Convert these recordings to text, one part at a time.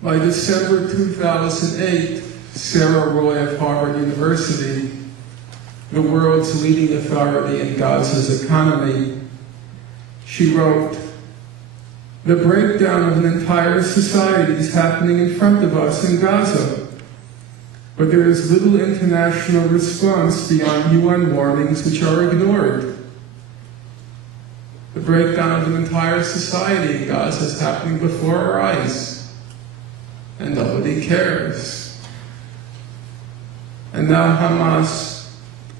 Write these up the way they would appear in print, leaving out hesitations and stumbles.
By December 2008, Sarah Roy of Harvard University, the world's leading authority in Gaza's economy, she wrote, "The breakdown of an entire society is happening in front of us in Gaza, but there is little international response beyond UN warnings which are ignored. The breakdown of an entire society in Gaza is happening before our eyes, and nobody cares." And now Hamas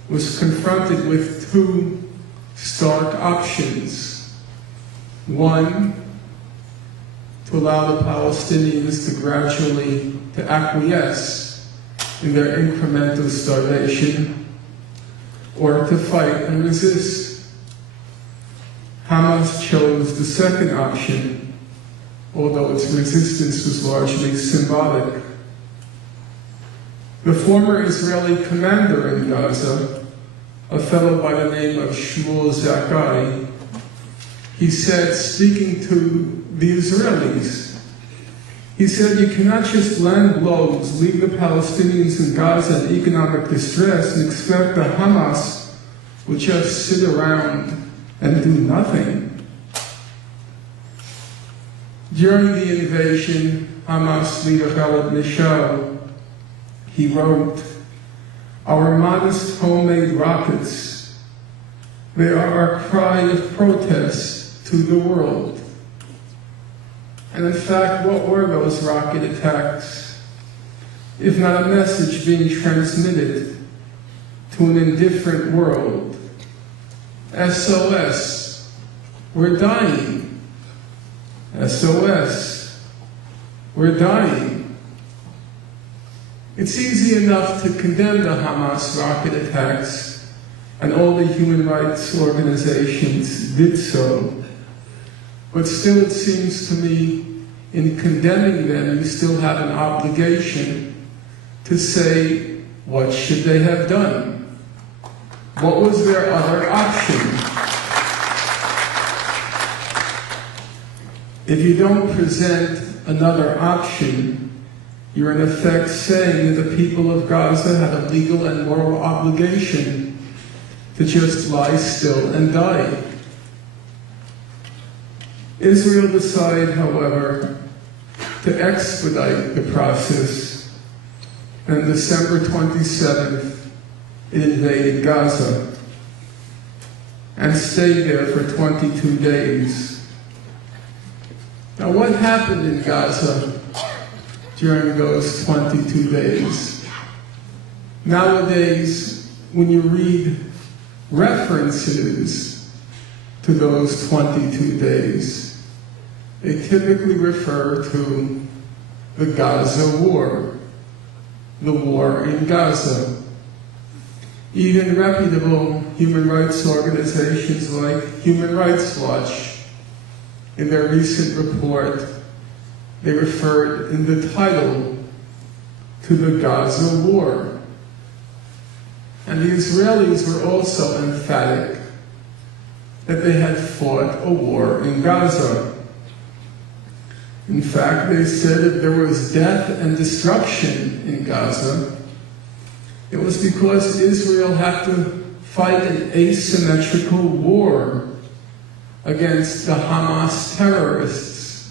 was confronted with two stark options. One, to allow the Palestinians to gradually acquiesce in their incremental starvation, or to fight and resist. Hamas chose the second option, although its resistance was largely symbolic. The former Israeli commander in Gaza, a fellow by the name of Shmuel Zakai, he said, speaking to the Israelis, he said, "You cannot just land blows, leave the Palestinians in Gaza in economic distress, and expect the Hamas will just sit around and do nothing." During the invasion, Hamas leader Khaled Mishal, he wrote, "Our modest homemade rockets, they are our cry of protest to the world." And in fact, what were those rocket attacks, if not a message being transmitted to an indifferent world? SOS, we're dying. SOS, we're dying. It's easy enough to condemn the Hamas rocket attacks, and all the human rights organizations did so. But still, it seems to me, in condemning them, you still have an obligation to say, what should they have done? What was their other option? If you don't present another option, you're in effect saying that the people of Gaza had a legal and moral obligation to just lie still and die. Israel decided, however, to expedite the process, and on December 27th, it invaded Gaza and stayed there for 22 days. Now, what happened in Gaza during those 22 days? Nowadays, when you read references to those 22 days, they typically refer to the Gaza War, the war in Gaza. Even reputable human rights organizations like Human Rights Watch, in their recent report, they referred in the title to the Gaza War. And the Israelis were also emphatic that they had fought a war in Gaza. In fact, they said if there was death and destruction in Gaza, it was because Israel had to fight an asymmetrical war against the Hamas terrorists.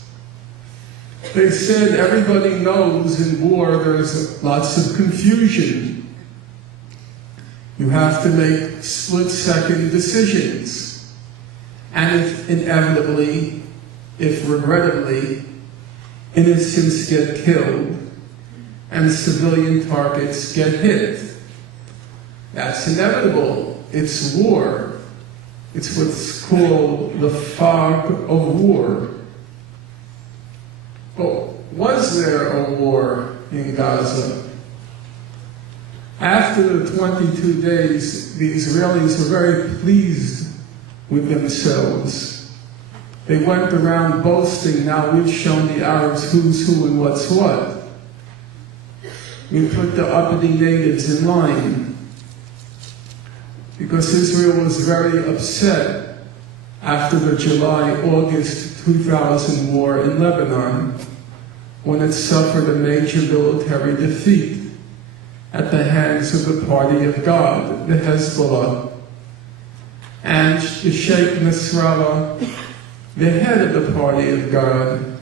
They said everybody knows in war there's lots of confusion. You have to make split-second decisions. And if inevitably, if regrettably, innocents get killed and civilian targets get hit, that's inevitable. It's war. It's what's called the fog of war. But was there a war in Gaza? After the 22 days, the Israelis were very pleased with themselves. They went around boasting, now we've shown the Arabs who's who and what's what. We put the uppity natives in line. Because Israel was very upset after the July-August 2000 war in Lebanon, when it suffered a major military defeat at the hands of the party of God, the Hezbollah. And the Sheikh Nasrallah, the head of the party of God,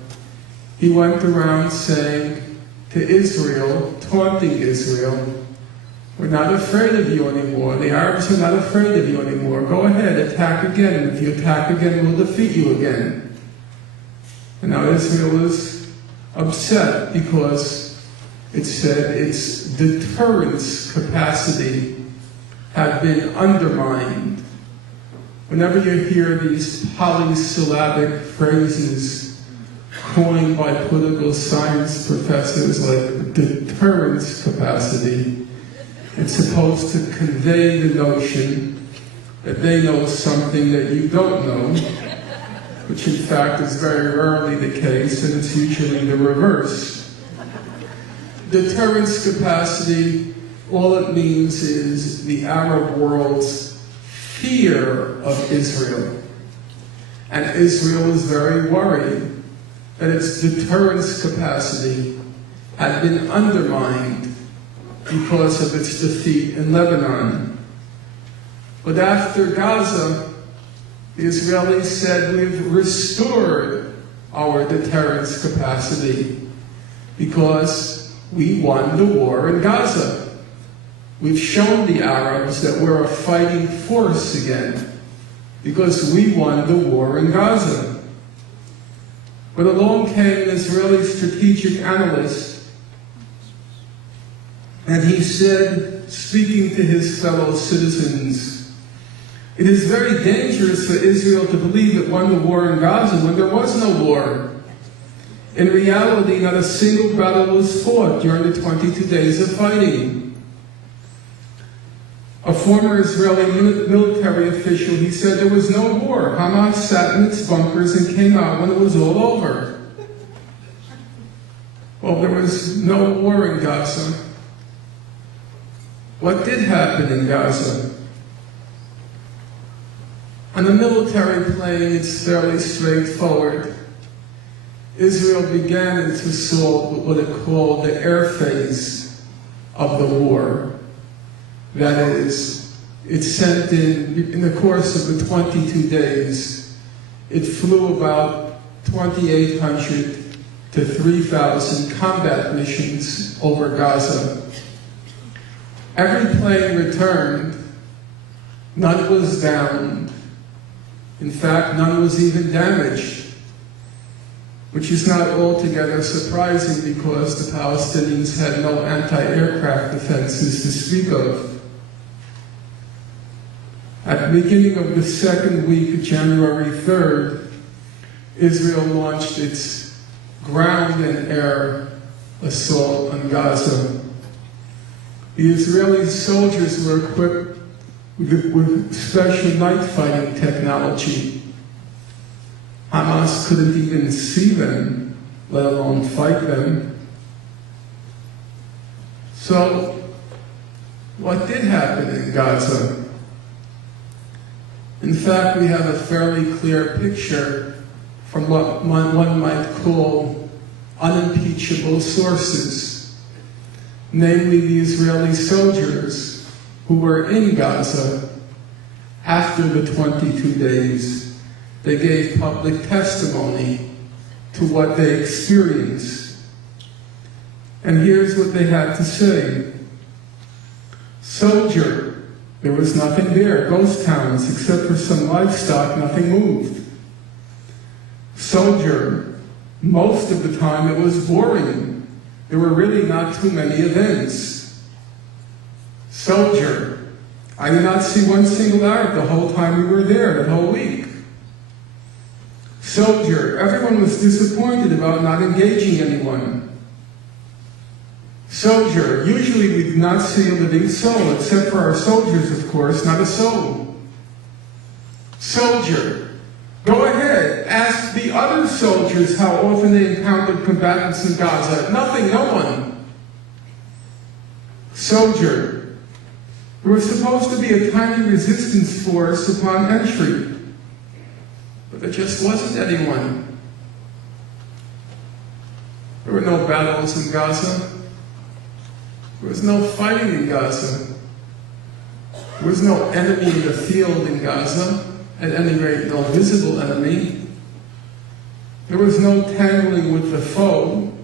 he went around saying to Israel, taunting Israel, "We're not afraid of you anymore. The Arabs are not afraid of you anymore. Go ahead, attack again. If you attack again, we'll defeat you again." And now Israel is upset because it said its deterrence capacity had been undermined. Whenever you hear these polysyllabic phrases coined by political science professors like deterrence capacity, it's supposed to convey the notion that they know something that you don't know, which in fact is very rarely the case, and it's usually the reverse. Deterrence capacity, all it means is the Arab world's fear of Israel. And Israel is very worried that its deterrence capacity had been undermined because of its defeat in Lebanon. But after Gaza, the Israelis said, "We've restored our deterrence capacity because we won the war in Gaza. We've shown the Arabs that we're a fighting force again because we won the war in Gaza." But along came an Israeli strategic analyst, and he said, speaking to his fellow citizens, "It is very dangerous for Israel to believe it won the war in Gaza when there was no war. In reality, not a single battle was fought during the 22 days of fighting." A former Israeli military official, he said there was no war. Hamas sat in its bunkers and came out when it was all over. Well, there was no war in Gaza. What did happen in Gaza? On the military plane, it's fairly straightforward. Israel began its assault with what it called the air phase of the war. That is, it sent in the course of the 22 days, it flew about 2,800 to 3,000 combat missions over Gaza. Every plane returned, none was downed. In fact, none was even damaged, which is not altogether surprising because the Palestinians had no anti-aircraft defenses to speak of. At the beginning of the second week, January 3rd, Israel launched its ground and air assault on Gaza. The Israeli soldiers were equipped with special night fighting technology. Hamas couldn't even see them, let alone fight them. So, what did happen in Gaza? In fact, we have a fairly clear picture from what one might call unimpeachable sources, namely the Israeli soldiers who were in Gaza after the 22 days. They gave public testimony to what they experienced. And here's what they had to say. "Soldier, there was nothing there, ghost towns, except for some livestock, nothing moved. Soldier, most of the time it was boring. There were really not too many events. Soldier, I did not see one single Arab the whole time we were there, the whole week. Soldier, everyone was disappointed about not engaging anyone. Soldier, usually we do not see a living soul, except for our soldiers, of course, not a soul. Soldier, go ahead, ask the other soldiers how often they encountered combatants in Gaza. Nothing, no one. Soldier, there was supposed to be a tiny resistance force upon entry, but there just wasn't anyone. There were no battles in Gaza. There was no fighting in Gaza. There was no enemy in the field in Gaza, at any rate, no visible enemy. There was no tangling with the foe.